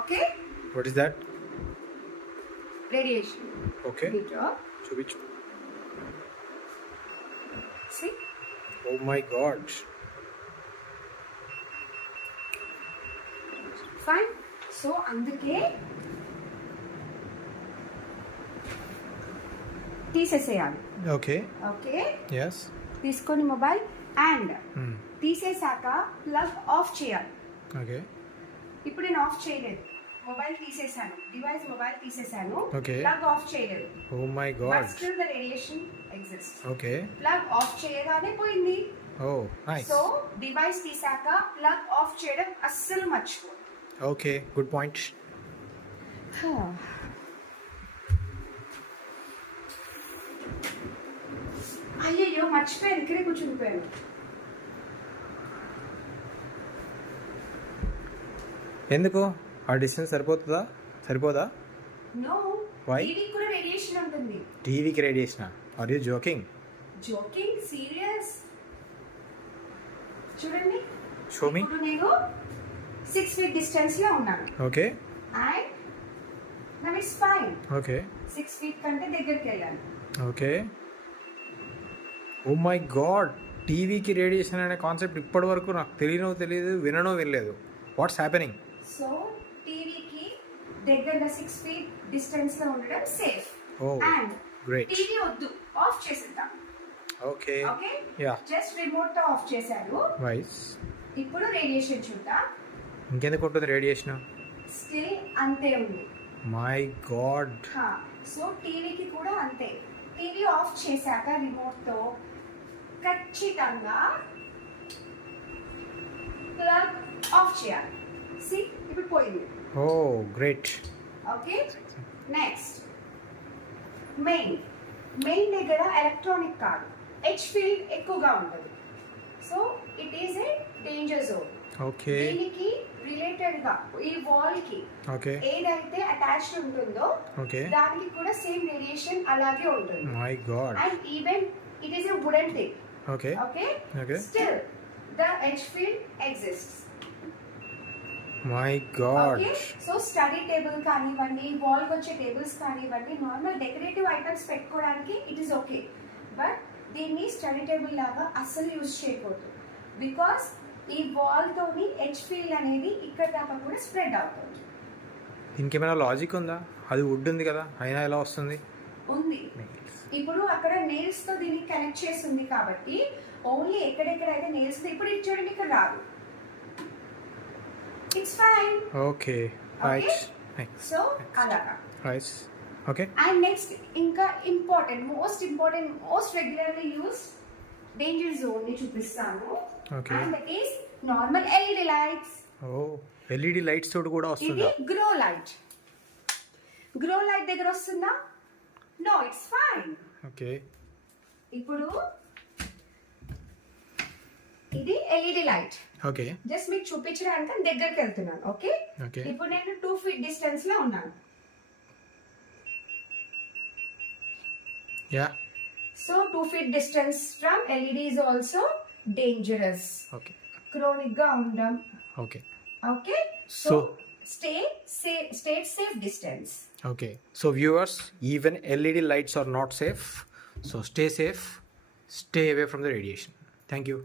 Okay what is that radiation okay చూపించు see? Oh my God fine so అందుకే తీసేసేయాలి. Okay okay yes తీసుకొని mobile and. తీసేసాక plug off చేయాలి. Okay ఇప్పుడు నేను ఆఫ్ చేయలేదు. మొబైల్ తీసేసాను డివైస్ మొబైల్ తీసేసాను. ప్లగ్ ఆఫ్ చేయలేదు. ఓ my God still the radiation exist okay plug off చేయగానే పోయింది. ఓ నైస్ సో డివైస్ తీసాక ప్లగ్ ఆఫ్ చేయడం అస్సలు మర్చిపో ఓకే గుడ్ పాయింట్ అయ్యయ్యో మర్చిపోయాను. ఇక్కడే కూర్చునిపోయాను ఎందుకు? ఆ డిస్టెన్స్ సరిపోతుందా? సరిపోదా? రేడియేషన్ ఉంటుంది టీవీకి radiation are you joking joking serious చూడండి. షో మీ నేను ఫీట్ డిస్టెన్స్లో ఉన్నాను. Okay and fine okay feet కంటే దగ్గరికి వెళ్ళాను ఓకే ఓ మై గాడ్ టీవీకి రేడియేషన్ అనే కాన్సెప్ట్ ఇప్పటి వరకు నాకు తెలియనో తెలియదు విననో వినలేదు వాట్స్ హ్యాపెనింగ్ సో టీవీకి దగ్గరగా సిక్స్ ఫీట్ డిస్టెన్స్లో ఉండడం సేఫ్ అండ్. టీవీ వద్దు ఆఫ్ చేసేద్దాం. ఓకే ఓకే జస్ట్ రిమోట్తో ఆఫ్ చేశారు. వైస్ ఇప్పుడు రేడియేషన్ చూద్దాం. ఇంకెందుకు ఉంటుంది రేడియేషన్ స్టిల్ అంతే ఉంది. మై గాడ్ సో టీవీకి కూడా అంతే. టీవీ ఆఫ్ చేశాక రిమోట్తో ఖచ్చితంగా ప్లగ్ ఆఫ్ చేయాలి. సి ఇప్పుడు పోయింది. ఓ great. Okay next main main దగ్గర ఎలక్ట్రానిక్ కాదు. హెచ్ ఫీల్డ్ ఎక్కువగా ఉంటుంది. So it is a danger zone okay దీనికి రిలేటెడ్గా ఈ వాల్కి ఓకే ఏదైతే అటాచ్డ్ ఉంటుందో ఓకే దానికి కూడా సేమ్ రేడియేషన్ అలాగే ఉంటుంది. My God and even it is a wooden thing okay okay Okay. Still the H field exist my God so study table కానివ్వండి వాల్ వచ్చే టేబుల్స్ కానివ్వండి నార్మల్ డెకరేటివ్ ఐటమ్స్ పెట్టుకోవడానికి it is okay but దీన్ని study table లాగా అస్సలు use చేయకూడదు. Because ఈ wall తోని హెచ్ ఫీల్డ్ అనేది ఇక్కడ దాకా కూడా స్ప్రెడ్ అవుతుంది. దీనికి ఏమైనా లాజిక్ ఉందా? అది వుడ్ ఉంది కదా అయినా ఎలా వస్తుంది? ఉంది. ఇప్పుడు అక్కడ నెయిల్స్తో దీన్ని కనెక్ట్ చేస్తుంది కాబట్టి ఓన్లీ ఎక్కడెక్కడైతే నెయిల్స్ ఇప్పుడు ఇది చూడండి ఇక్కడ రాదు. It's fine okay right so అలాగా రైట్ ఓకే అండ్ నెక్స్ట్ ఇంకా important most important most regularly use danger జోన్ని చూపిస్తాను. Okay. And that is normal LED lights oh LED lights తోటి కూడా ఇది వస్తుందా గ్రో లైట్ గ్రో లైట్ దగ్గర వస్తుందా? నో ఇట్స్ ఫైన్ ఓకే ఇప్పుడు ఇది ఎల్ఈడి లైట్ ఓకే జస్ట్ మీకు చూపించడానికి నేను దగ్గరికి వెళ్తున్నాను ఓకే Okay. ఇప్పుడు నేను టూ ఫీట్ డిస్టెన్స్లో ఉన్నాను. Yeah so two feet distance from LED is also dangerous okay క్రోనిక్గా ఉండడం okay okay so So- stay safe state safe distance Okay, so viewers, even LED lights are not safe. So stay safe, stay away from the radiation. Thank you.